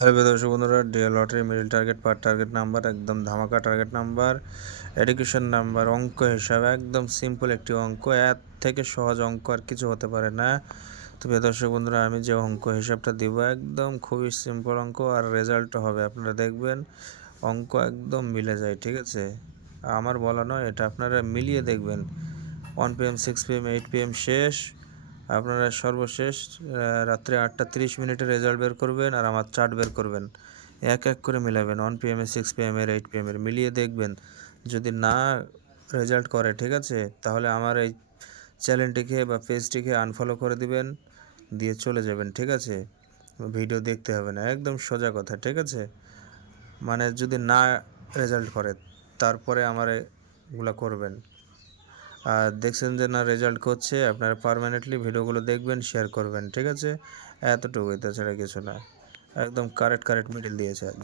Hello প্রিয় দর্শক বন্ধুরা, ডিএ লটারি মিডল টার্গেট পার টার্গেট নাম্বার একদম ধামাকা টার্গেট নাম্বার, এডুকেশন নাম্বার, অঙ্ক হিসাব একদম সিম্পল একটি অঙ্ক। এর থেকে সহজ অঙ্ক আর কিছু হতে পারে না। তো প্রিয় দর্শক বন্ধুরা, আমি যে অঙ্ক হিসাবটা দিব একদম খুবই সিম্পল অঙ্ক, আর রেজাল্ট হবে আপনারা দেখবেন অঙ্ক একদম মিলে যায়। ঠিক আছে, আমার বলা নয়, এটা আপনারা মিলিয়ে দেখবেন। 1 PM 6 PM 8 PM শেষ, আপনারা সর্বশেষ রাত্রে 8টা 30 মিনিটে রেজাল্ট বের করবেন আর আমার চার্ট বের করবেন। এক এক করে মিলাবেন, 1 PM 6 PM 8 PM মিলিয়ে দেখবেন। যদি না রেজাল্ট করে, ঠিক আছে, তাহলে আমার এই চ্যানেলটিকে বা পেজটিকে আনফলো করে দিবেন, দিয়ে চলে যাবেন। ঠিক আছে, ভিডিও দেখতে হবে না, একদম সোজা কথা। ঠিক আছে, মানে যদি না রেজাল্ট করে তারপরে আমার এগুলো করবেন। আর দেখছেন যে না রেজাল্ট করছে, আপনারা পার্মানেন্টলি ভিডিওগুলো দেখবেন, শেয়ার করবেন। ঠিক আছে, এতটুকুই, তাছাড়া কিছু না। একদম কারেক্ট মিডল দিয়েছে আজ।